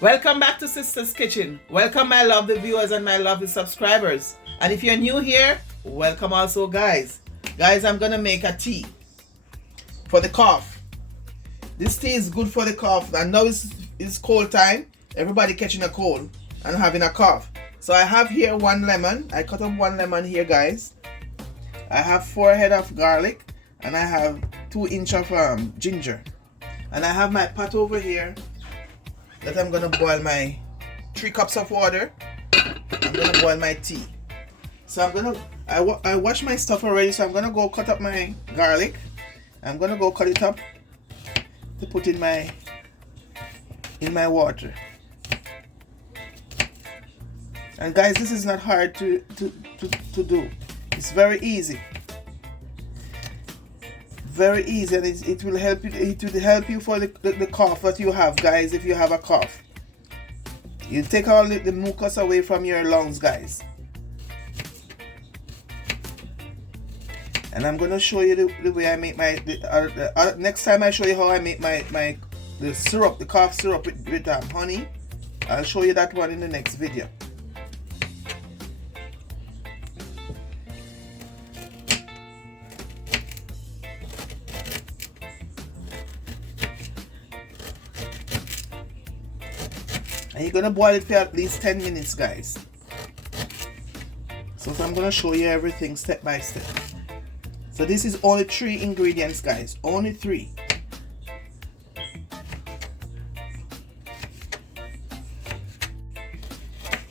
Welcome back to Sister's Kitchen. Welcome my lovely viewers and my lovely subscribers. And if you're new here, welcome also guys. Guys, I'm gonna make a tea for the cough. This tea is good for the cough. And now it's cold time. Everybody catching a cold and having a cough. So I have here 1 lemon. I cut up 1 lemon here guys. I have 4 head of garlic and I have 2 inch of ginger. And I have my pot over here that I'm gonna boil my 3 cups of water. I'm gonna boil my tea. So I wash my stuff already, so I'm gonna go cut up my garlic. I'm gonna go cut it up to put in my water. And guys, this is not hard to do. It's very easy. Very easy, and it will help you. It will help you for the cough that you have, guys. If you have a cough, you take all the mucus away from your lungs, guys. And I'm gonna show you the way I make my. Next time I show you how I make the syrup, the cough syrup with honey. I'll show you that one in the next video. And you're gonna boil it for at least 10 minutes, guys. So I'm gonna show you everything step by step. So this is only 3 ingredients, guys. Only 3.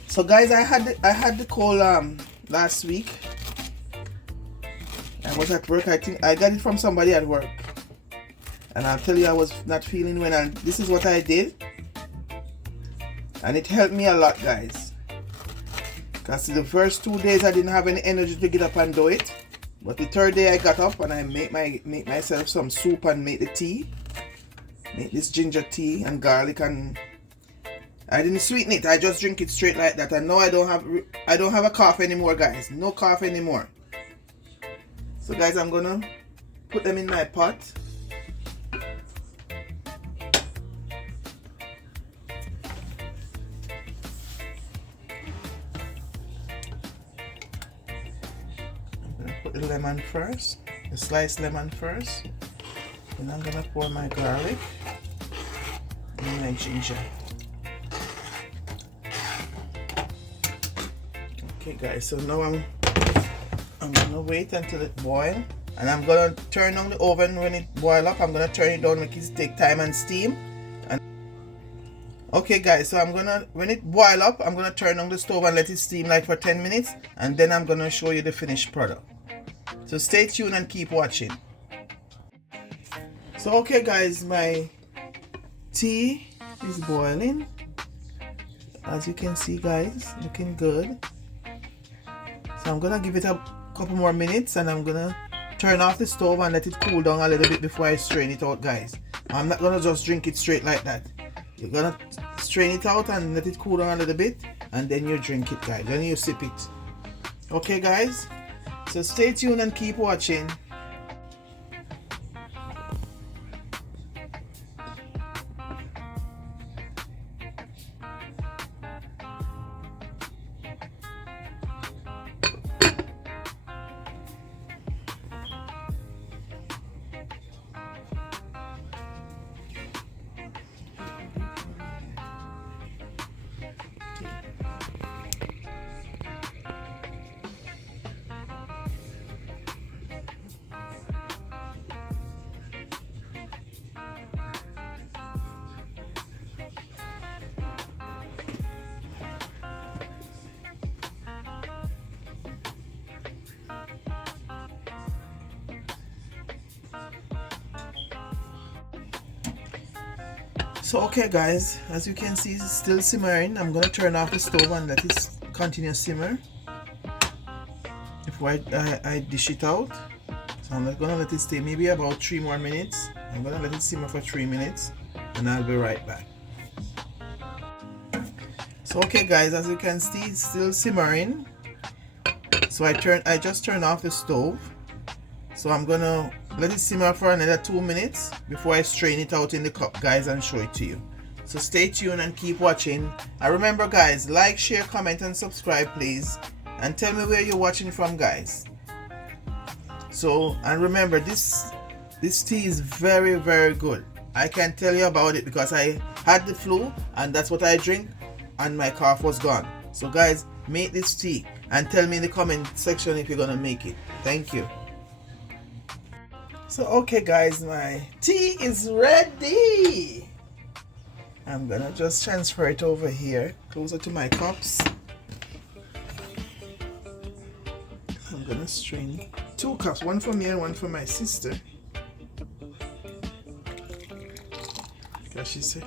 So guys, I had the cold last week. I was at work. I think I got it from somebody at work. And I'll tell you, I was not feeling well, and this is what I did. And it helped me a lot, guys, because the first 2 days I didn't have any energy to get up and do it, but the 3rd day I got up and I make myself some soup and make the tea, make this ginger tea and garlic, and I didn't sweeten it. I just drink it straight like that. And now I don't have a cough anymore, guys. No cough anymore. So guys, I'm gonna put them in my pot. Put the lemon first, the sliced lemon first. Then I'm gonna pour my garlic and my ginger. Okay guys, so now I'm gonna wait until it boils, and I'm gonna turn on the oven when it boils up. I'm gonna turn it down, make it take time and steam. And okay guys, so when it boils up, I'm gonna turn on the stove and let it steam like for 10 minutes, and then I'm gonna show you the finished product. So stay tuned and keep watching. So okay guys, my tea is boiling. As you can see guys, looking good. So I'm gonna give it a couple more minutes, and I'm gonna turn off the stove and let it cool down a little bit before I strain it out, guys. I'm not gonna just drink it straight like that. You're gonna strain it out and let it cool down a little bit, and then you drink it, guys. Then you sip it. Okay guys, so stay tuned and keep watching. So okay guys, as you can see, it's still simmering. I'm gonna turn off the stove and let it continue simmer before I dish it out. So I'm gonna let it stay maybe about 3 more minutes. I'm gonna let it simmer for 3 minutes, and I'll be right back. So okay guys, as you can see, it's still simmering. So I just turned off the stove. So I'm gonna let it simmer for another 2 minutes before I strain it out in the cup, guys, and show it to you. So stay tuned and keep watching. And remember guys, like, share, comment and subscribe please. And tell me where you're watching from guys. So, and remember this tea is very, very good. I can tell you about it because I had the flu and that's what I drink and my cough was gone. So guys, make this tea and tell me in the comment section if you're gonna make it. Thank you. So okay guys, my tea is ready. I'm gonna just transfer it over here closer to my cups. I'm gonna strain 2 cups, one for me and one for my sister. Because she said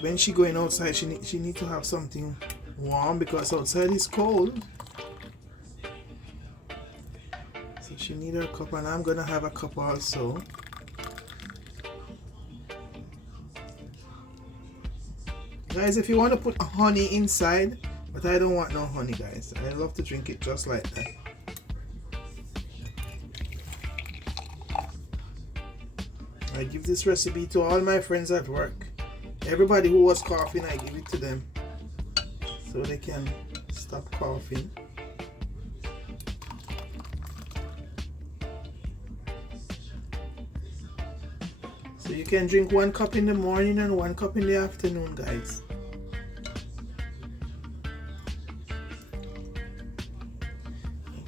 when she going outside she need to have something warm because outside is cold. So she need her cup and I'm gonna have a cup also. Guys, if you want to put honey inside, but I don't want no honey guys. I love to drink it just like that. I give this recipe to all my friends at work. Everybody who was coughing, I give it to them so they can stop coughing. So you can drink 1 cup in the morning and 1 cup in the afternoon, guys.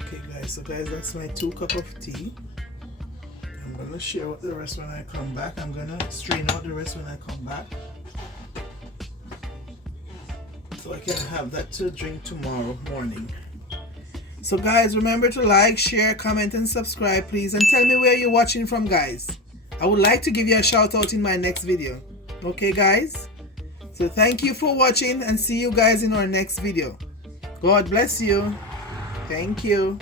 Okay guys, so guys, that's my 2 cups of tea. I'm gonna share out the rest when I come back. I'm gonna strain out the rest when I come back, so I can have that to drink tomorrow morning. So guys, remember to like, share, comment and subscribe please, and tell me where you're watching from guys. I would like to give you a shout out in my next video. Okay guys, so thank you for watching and see you guys in our next video. God bless you. Thank you.